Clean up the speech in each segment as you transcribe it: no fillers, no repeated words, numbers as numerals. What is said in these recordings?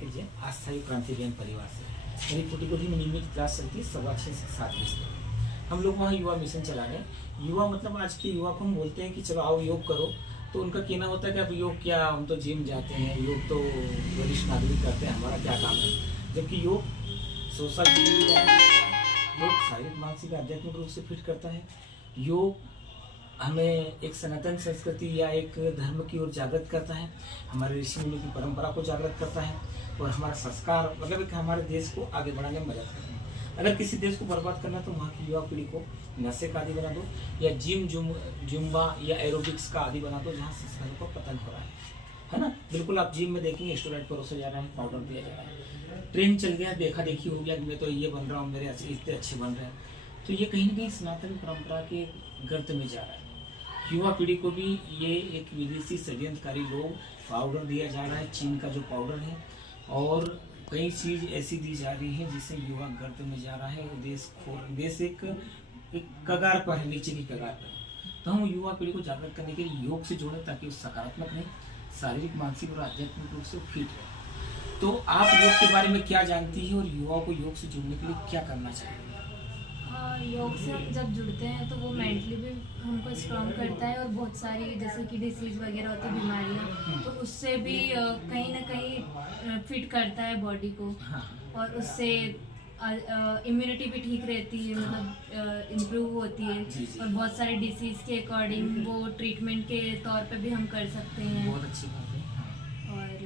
कीजिए अस्थायी क्रांतिरियन परिवार से। मेरी कोटि में नियमित क्लास चलती है 6:15 से 7:20 तक। हम लोग वहाँ युवा मिशन चला रहे हैं। युवा मतलब आज के युवा को हम बोलते हैं कि चलो आओ योग करो, तो उनका कहना होता है कि अब योग क्या, हम तो जिम जाते हैं, योग तो वरिष्ठ नागरिक करते हैं, हमारा क्या काम है। जबकि योग सोशल, योग शारीरिक मानसिक आध्यात्मिक रूप से फिट करता है। योग हमें एक सनातन संस्कृति या एक धर्म की ओर जागृत करता है, हमारे ऋषि मुनि की परंपरा को जागृत करता है और हमारा संस्कार मतलब एक हमारे देश को आगे बढ़ाने में मदद करता है। अगर किसी देश को बर्बाद करना तो वहाँ की युवा पीढ़ी को नशे का आदि बना दो या जुम्बा या एरोबिक्स का आदि बना दो, जहाँ संस्कारों का पतन हो रहा है ना। बिल्कुल आप जिम में देखेंगे स्टूडेंट परोसा जा रहा है, पाउडर दिया जा रहा है, ट्रेन चल गया, देखा देखी हो गया कि मैं तो ये बन रहा हूँ, मेरे इतने अच्छे बन रहे हैं, तो ये कहीं ना कहीं सनातन परंपरा के गर्त में जा रहा है। युवा पीढ़ी को भी ये एक विदेशी षड्यंत्रकारी लोग पाउडर दिया जा रहा है, चीन का जो पाउडर है, और कई चीज़ ऐसी दी जा रही है जिससे युवा गर्त में जा रहा है। देश एक कगार पर है, नीचे की कगार पर। तो हम युवा पीढ़ी को जागृत करने के लिए योग से जोड़ें ताकि वो सकारात्मक रहे, शारीरिक मानसिक और आध्यात्मिक रूप से फिट रहे। तो आप योग के बारे में क्या जानती है और युवाओं को योग से जुड़ने के लिए क्या करना चाहिए? योग से हम जब जुड़ते हैं तो वो मेंटली भी हमको स्ट्रॉन्ग करता है और बहुत सारी जैसे कि डिसीज़ वगैरह होती है, बीमारियाँ, तो उससे भी कहीं ना कहीं फिट करता है बॉडी को। और उससे इम्यूनिटी भी ठीक रहती है, मतलब इम्प्रूव होती है। और बहुत सारे डिसीज़ के अकॉर्डिंग वो ट्रीटमेंट के तौर पे भी हम कर सकते हैं। बहुत अच्छी बात है। और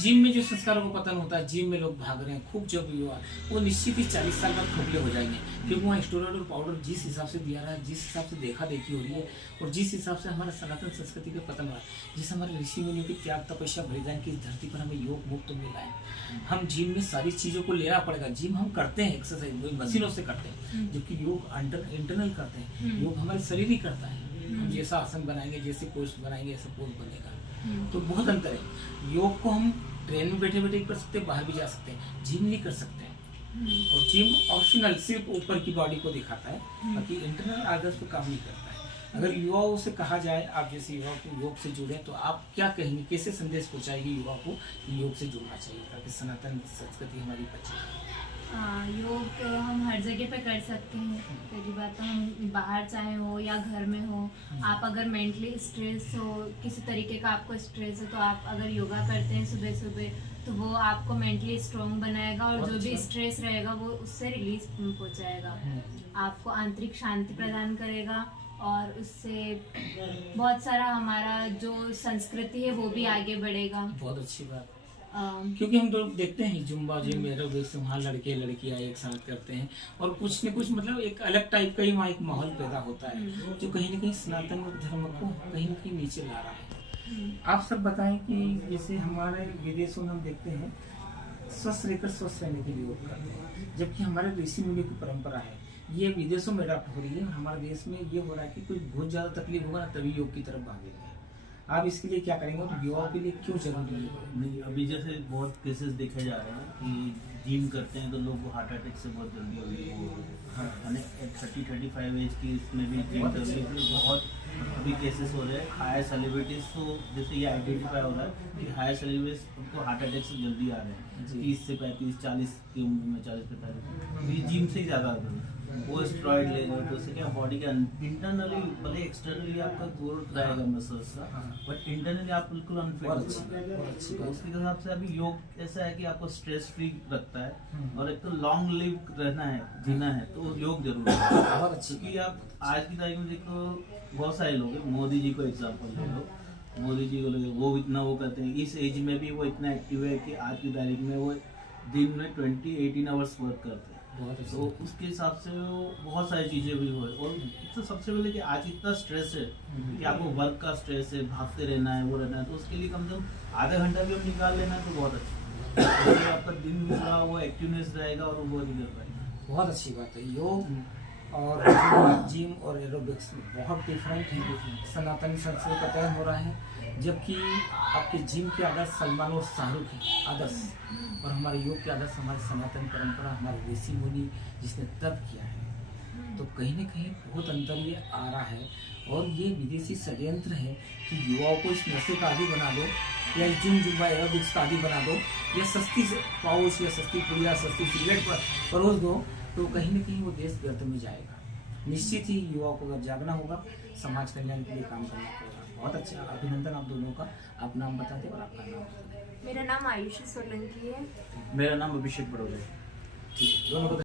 जिम में जो संस्कारों का पतन होता है, जिम में लोग भाग रहे हैं खूब, जब युवा वो निश्चित ही 40 साल बाद खोखले हो जाएंगे, क्योंकि वहाँ स्टेरॉइड और पाउडर जिस हिसाब से दिया रहा है, जिस हिसाब से देखा देखी हो रही है, और जिस हिसाब से हमारा सनातन संस्कृति का पतन हो रहा है, जिस हमारे ऋषि मुनियों की त्याग तपस्या बलिदान की धरती पर हमें योग मुक्त मिला है। हम जिम में सारी चीज़ों को लेना पड़ेगा। जिम हम करते हैं, एक्सरसाइज मशीनों से करते हैं, जबकि योग इंटरनल करते हैं। योग हमारे शरीर ही करता है। हम जैसा आसन बनाएंगे, जैसे पोस्ट बनाएंगे, ऐसा पोस्ट बनेगा। तो बहुत अंतर है। योग को हम ट्रेन में बैठे बैठे कर सकते हैं, बाहर भी जा सकते हैं, जिम नहीं कर सकते हैं। और जिम ऑप्शनल सिर्फ ऊपर की बॉडी को दिखाता है, बाकी इंटरनल आदर्श पे काम नहीं करता है। अगर युवाओं से कहा जाए, आप जैसे युवाओं को योग से जुड़े, तो आप क्या कहेंगे, कैसे संदेश पहुंचाएगी युवाओं को योग से जुड़ना चाहिए ताकि सनातन संस्कृति हमारी बचे? योग हम हर जगह पे कर सकते हैं। पहली बात तो हम बाहर चाहे हो या घर में हो, आप अगर मेंटली स्ट्रेस हो, किसी तरीके का आपको स्ट्रेस है, तो आप अगर योगा करते हैं सुबह सुबह, तो वो आपको मेंटली स्ट्रॉन्ग बनाएगा और जो भी स्ट्रेस रहेगा वो उससे रिलीज पहुंचाएगा। आपको आंतरिक शांति प्रदान करेगा और उससे बहुत सारा हमारा जो संस्कृति है वो भी आगे बढ़ेगा। बहुत अच्छी बात। क्योंकि हम लोग देखते हैं जुम्बा जिम एरोबिक्स, वहाँ लड़के लड़कियाँ एक साथ करते हैं और कुछ न कुछ मतलब एक अलग टाइप का ही वहाँ एक माहौल पैदा होता है, जो कहीं न कहीं सनातन धर्म को कहीं न कहीं नीचे ला रहा है। आप सब बताएं कि जैसे हमारे विदेशों में हम देखते हैं स्वस्थ रहकर स्वस्थ रहने के लिए योग करते हैं, जबकि हमारे ऋषि मुनि की परंपरा है, ये विदेशों में अडॉप्ट हो रही है। हमारे देश में ये हो रहा है कि कोई बहुत ज़्यादा तकलीफ होगा ना तभी योग की तरफ भागेंगे। आप इसके लिए क्या करेंगे और युवाओं के लिए क्यों जरूरी है? नहीं, अभी जैसे बहुत केसेस देखे जा रहे हैं कि जिम करते हैं तो लोग को हार्ट अटैक से बहुत जल्दी यानी 30-35 एज की इसमें भी जिम करते हैं, बहुत अभी केसेस हो रहे हैं। हायर सेलिब्रिटीज तो जैसे ये आइडेंटिफाई हो रहा है कि हायर सेलिब्रिटीज उनको हार्ट अटैक से जल्दी आ रहे हैं 30 से 35, 40 की उम्र में, 40-45। ये जिम से ही ज़्यादा आता है। वो स्टेरॉइड ले रहे हो तो उससे क्या बॉडी का इंटरनली भले एक्सटर्नली आपका ग्रोथ रहेगा मसल्स का, बट इंटरनली आप बिल्कुल अनफिट हो। तो उसके हिसाब से अभी योग ऐसा है कि आपको स्ट्रेस फ्री रखता है और एक तो लॉन्ग लिव रहना है, जीना है, तो योग जरूरी है। बहुत अच्छी। क्योंकि आप आज की तारीख में देखो बहुत सारे लोग हैं, मोदी जी को एग्जाम्पल ले लो, मोदी जी को ले, वो इतना वो करते हैं, इस एज में भी वो इतना एक्टिव है कि आज की तारीख में वो दिन में 18 आवर्स वर्क करते हैं। तो उसके हिसाब से वो बहुत सारी चीज़ें भी हुए। और तो सबसे पहले कि आज इतना स्ट्रेस है कि आपको वर्क का स्ट्रेस है, भागते रहना है, वो रहना है, तो उसके लिए कम से कम आधा घंटा भी हम निकाल लेना है तो बहुत अच्छा है। आपका दिन भी थोड़ा वो एक्टिवनेस रहेगा और वो नहीं कर पाएगा। बहुत अच्छी बात है। योग और जिम और एरोबिक्स बहुत डिफरेंट है। सनातनी संस्कृति का पतन हो रहा है, जबकि आपके जिम के आदर्श सलमान और शाहरुख के आदर्श और हमारे योग के आदर्श हमारे सनातन परंपरा, हमारे ऋषि मुनि जिसने तप किया है। तो कहीं न कहीं बहुत अंतर ये आ रहा है और ये विदेशी षड्यंत्र है कि युवाओं को इस नशे का आदी बना दो या जुम जुम्बा एरोबिक्स का आदि बना दो, या सस्ती पाउच या सस्ती पुड़िया सस्ती सिगरेट पर परोस दो, तो कहीं ना कहीं वो देश गर्त में जाएगा। निश्चित ही युवाओं को अगर जागना होगा, समाज कल्याण के लिए काम करना पड़ेगा। बहुत अच्छा, अभिनंदन आप दोनों का। आप नाम बताते और आपका नाम बताते। मेरा नाम आयुषी सोलंकी है। मेरा नाम अभिषेक बड़ोले। ठीक है, दोनों को